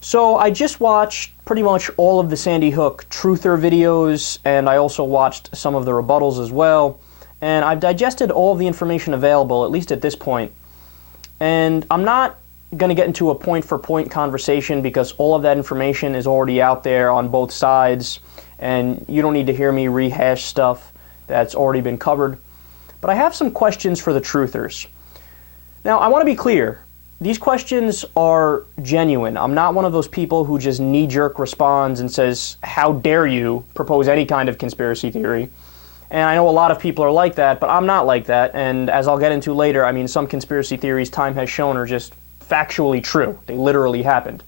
So I just watched pretty much all of the Sandy Hook truther videos, and I also watched some of the rebuttals as well. And I've digested all of the information available, at least at this point. And I'm not going to get into a point-for-point conversation because all of that information is already out there on both sides, and you don't need to hear me rehash stuff that's already been covered. But I have some questions for the truthers. Now, I want to be clear. These questions are genuine. I'm not one of those people who just knee-jerk responds and says, how dare you propose any kind of conspiracy theory. And I know a lot of people are like that, but I'm not like that. And as I'll get into later, I mean, some conspiracy theories time has shown are just factually true. They literally happened.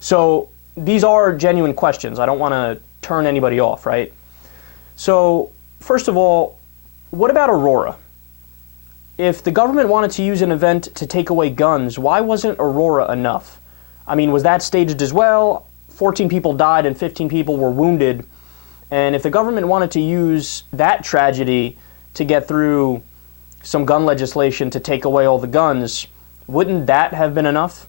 So these are genuine questions. I don't want to turn anybody off, right? So first of all, what about Aurora? If the government wanted to use an event to take away guns, why wasn't Aurora enough? I mean, was that staged as well? 14 people died and 15 people were wounded. And if the government wanted to use that tragedy to get through some gun legislation to take away all the guns, wouldn't that have been enough?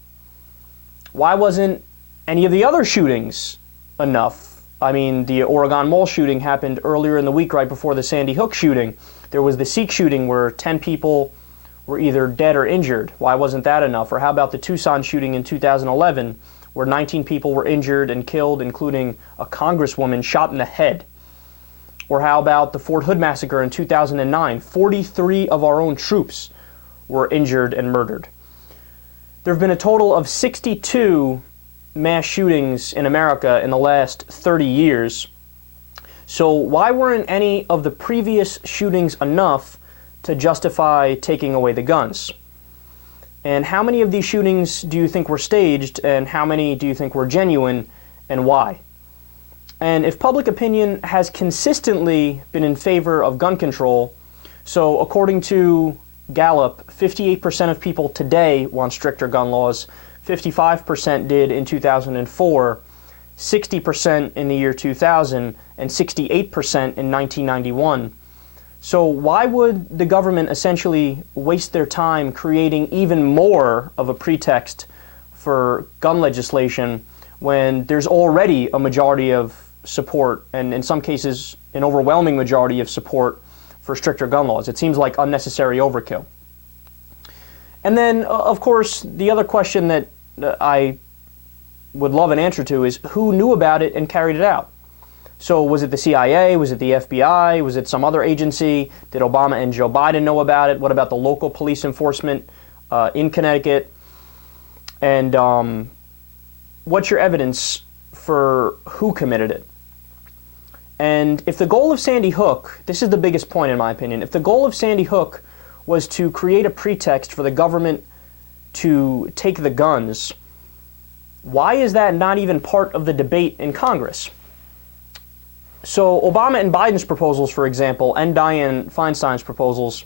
Why wasn't any of the other shootings enough? I mean, the Oregon Mall shooting happened earlier in the week, right before the Sandy Hook shooting. There was the Sikh shooting where 10 people were either dead or injured. Why wasn't that enough? Or how about the Tucson shooting in 2011 where 19 people were injured and killed, including a congresswoman shot in the head? Or how about the Fort Hood massacre in 2009? 43 of our own troops were injured and murdered. There have been a total of 62 mass shootings in America in the last 30 years. So why weren't any of the previous shootings enough to justify taking away the guns? And how many of these shootings do you think were staged, and how many do you think were genuine, and why? And if public opinion has consistently been in favor of gun control, so according to Gallup, 58% of people today want stricter gun laws, 55% did in 2004, 60% in the year 2000, and 68% in 1991. So why would the government essentially waste their time creating even more of a pretext for gun legislation when there's already a majority of support, and in some cases an overwhelming majority of support for stricter gun laws? It seems like unnecessary overkill. And then, of course, the other question that I would love an answer to is who knew about it and carried it out? So was it the CIA? Was it the FBI? Was it some other agency? Did Obama and Joe Biden know about it? What about the local police enforcement in Connecticut? And what's your evidence for who committed it? And if the goal of Sandy Hook, this is the biggest point in my opinion, if the goal of Sandy Hook was to create a pretext for the government to take the guns, why is that not even part of the debate in Congress? So Obama and Biden's proposals, for example, and Dianne Feinstein's proposals,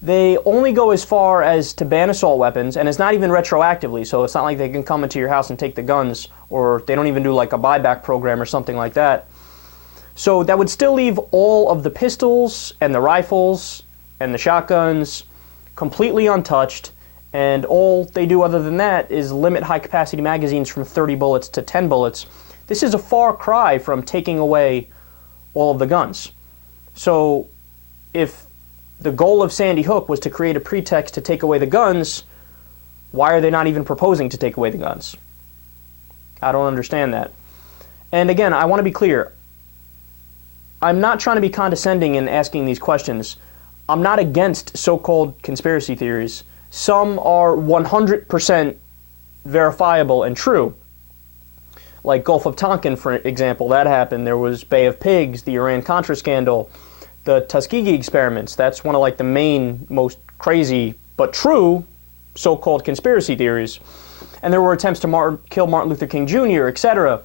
they only go as far as to ban assault weapons, and it's not even retroactively, so it's not like they can come into your house and take the guns, or they don't even do like a buyback program or something like that. So that would still leave all of the pistols and the rifles and the shotguns completely untouched, and all they do other than that is limit high-capacity magazines from 30 bullets to 10 bullets. This is a far cry from taking away all of the guns. So if the goal of Sandy Hook was to create a pretext to take away the guns, why are they not even proposing to take away the guns? I don't understand that. And again, I want to be clear. I'm not trying to be condescending in asking these questions. I'm not against so-called conspiracy theories. Some are 100% verifiable and true. Like Gulf of Tonkin, for example, that happened. There was Bay of Pigs, the Iran-Contra scandal, the Tuskegee experiments. That's one of like the main, most crazy but true so-called conspiracy theories. And there were attempts to kill Martin Luther King Jr., etc.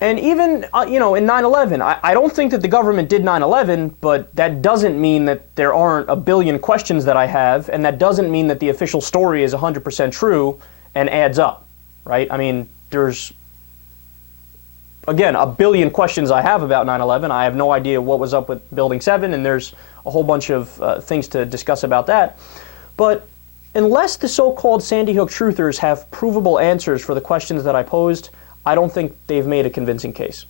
And even, in 9/11, I don't think that the government did 9/11, but that doesn't mean that there aren't a billion questions that I have, and that doesn't mean that the official story is 100% true and adds up, right? I mean, there's, again, a billion questions I have about 9/11. I have no idea what was up with Building 7, and there's a whole bunch of things to discuss about that. But unless the so-called Sandy Hook truthers have provable answers for the questions that I posed, I don't think they've made a convincing case.